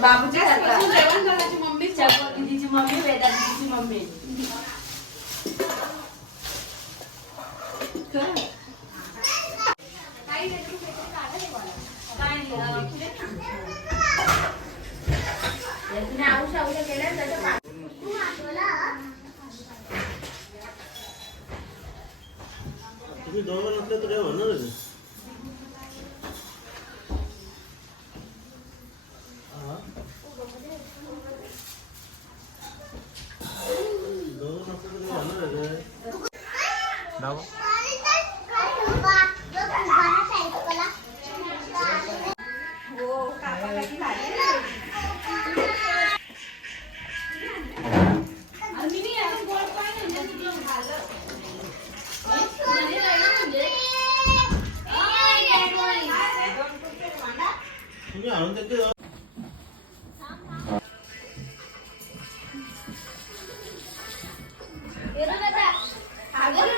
बाबूच्या जेवण मम्मी दीदीची मम्मी वेदा दीदीची मम्मी. तुम्ही दोघं नसलं तर काय होणार Biarin, 就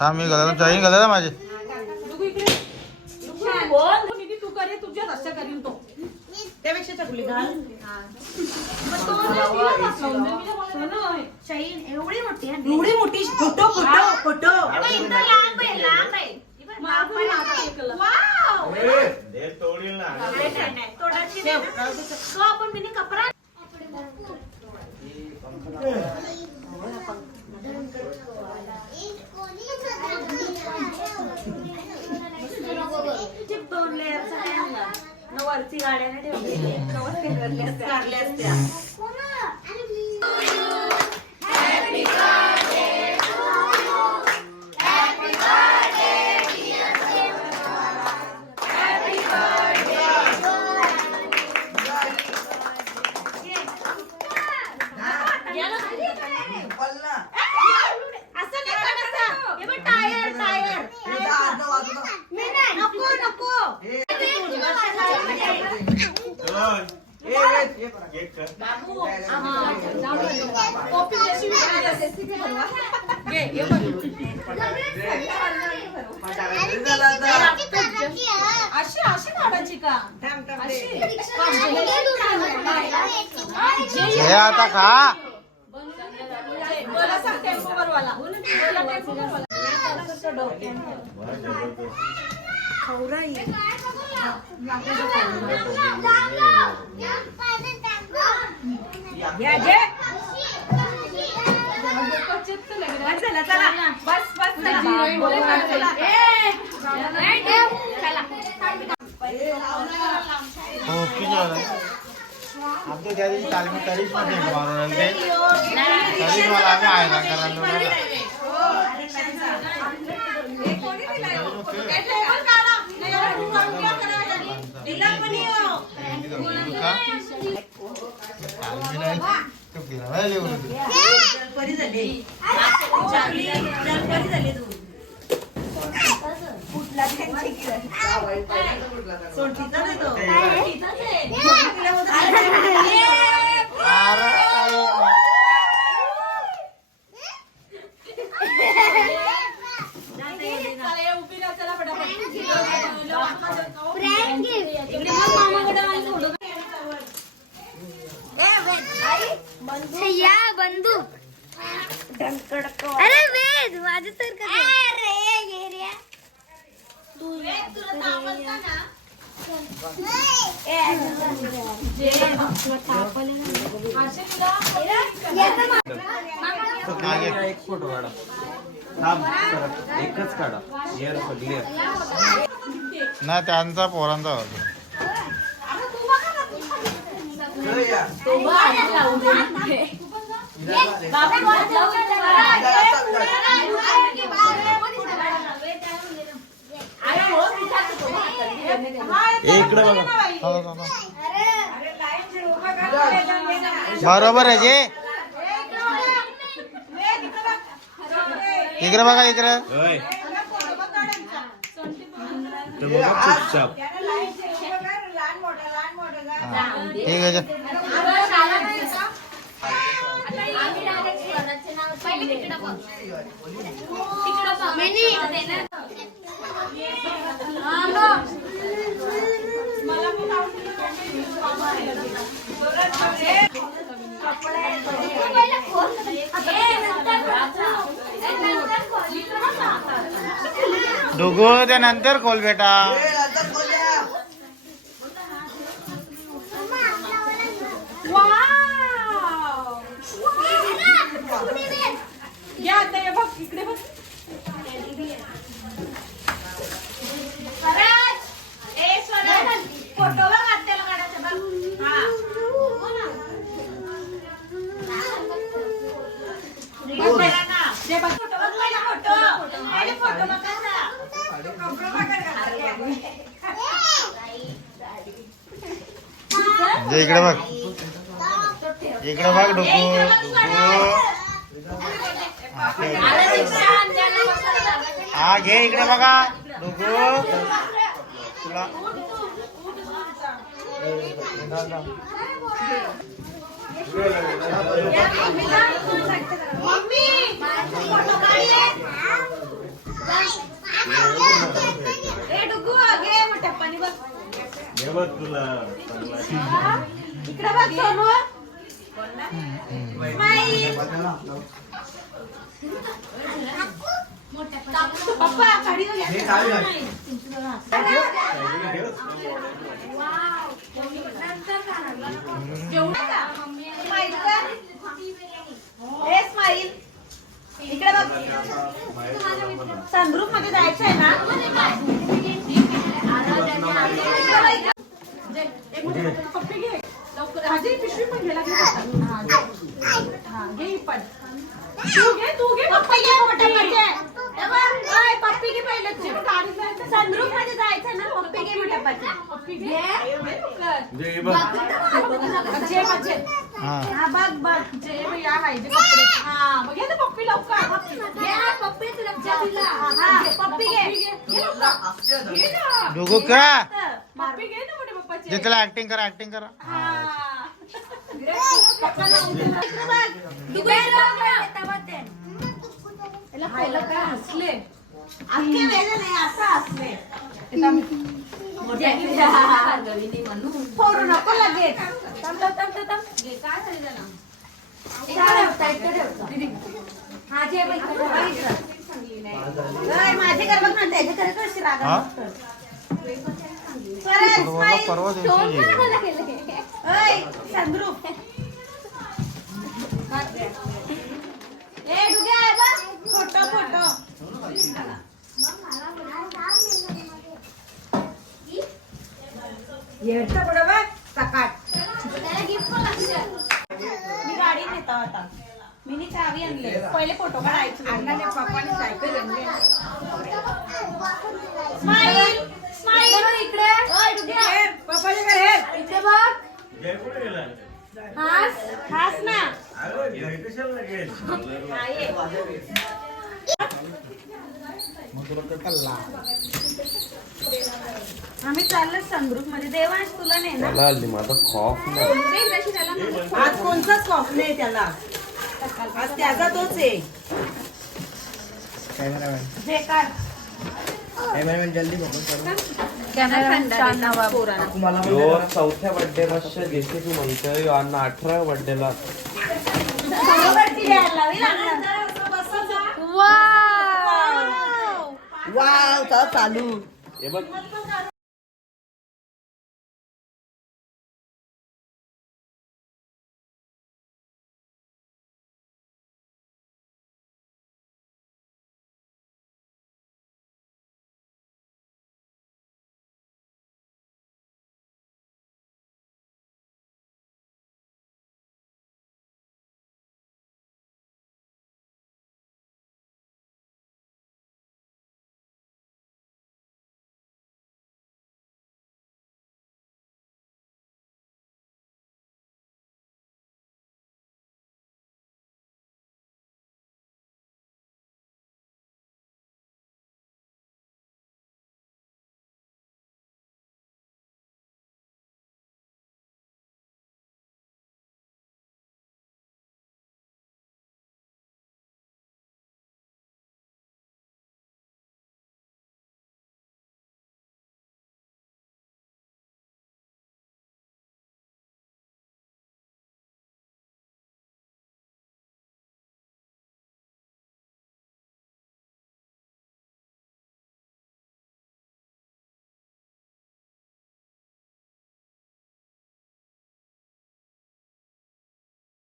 हा मी घालायला जाईन घालायला माझे. तू करे तुझ्या रस्त्या करीन तो. त्यापेक्षा चकली घाल. एवढी मोठी आहे एवढी मोठी. फोटो फोटो फोटो लांब आहे तोडील ना. तोडाची नाही ना. तो आपण बिनी कपडा अशी अशी काढायची का? हे आता खा. मला सांग टेम्पो वा, झालं चला बस बस चला. चला. आमच्या त्या दिवशी काल मी तरीच मध्ये मारून ते तरी मला आम्ही ना करायला ए, झाली जलपरी झाली तू कुठला त्यांची नाही तो. अरे काय? चला, ये, उभी राहा, चला पटापट. या बंदूक. अरे वेद माझं तर हा. एक फोटो काढा. थांब परत एकच काढा. क्लिअर क्लिअर नाही त्यांचा पोरांचा होता. इकडे बघा. बरोबर आहे जे. इकडे बघा इकडे. ठीक आहे जे. डुगू ते नंतर खोल बेटा या आता ये बघ इकडे बघ फोटो बघ आत्याला काढायचा बघ हा जे बघ फोटो बघ पहिला फोटो पहिले फोटो बघायचा जे इकडे बघ इकडे बघ डुगू डुगू हा घे इकडे बघा. डुगू तुला बघ तुला. इकडे बघ सोनू. इकडे बघ. मध्ये जायचं आहे ना? इकडे. बघ. पप्पी घे. लवकर. हाजी पिशवी पण घे लागली घे पण तू घे तू घे पप्पी घे मोठ्या पाहिजे ए बघ, ओय, पप्पी घे पहिले तू. गाडी जायचं संग्रुपमध्ये जायचं ना पप्पी घे मोठ्या पाहिजे पप्पी घे घे लवकर. जे हे बघ जे माझे हा हा बघ बघ जे या आहे जे कपडे हा मग घे ना पप्पी लवकर घे पप्पी तुला हा पप्पी घे घे लवकर घे ना डुगू का पप्पी घे ना मोठे पप्पाचे जे त्याला ऍक्टिंग करा ऍक्टिंग करा इकडे बघ. इकडे बघ. याला खायला काय फोडू नको लगेच ओय, माझे ना त्याचे घर कशी रागा परत. परवा दिवशी पुढं बघ सकाट मी गाडी नेता होता मी नी चावी आणली. पहिले फोटो काढायचे. अण्णाने पप्पाने सायकल आणली. Smile smile. इकडे पप्पाने हे? इकडे बघ. हास हास ना. आम्ही चाललो. संग्रुपमध्ये देवांश तुला नाही ना? मला हल्ली माझा खॉफ नाही. आज कोणताच कॉफ नाही त्याला? आज त्याचा तोच आहे. कॅमेरामॅन जे काय कॅमेरामॅन जल्दी. यो चौथ्या बर्थडे वर्षा जसे तू म्हणतोय यो अण्णा अठरा बर्थडेला वाव! चालू. हे बघ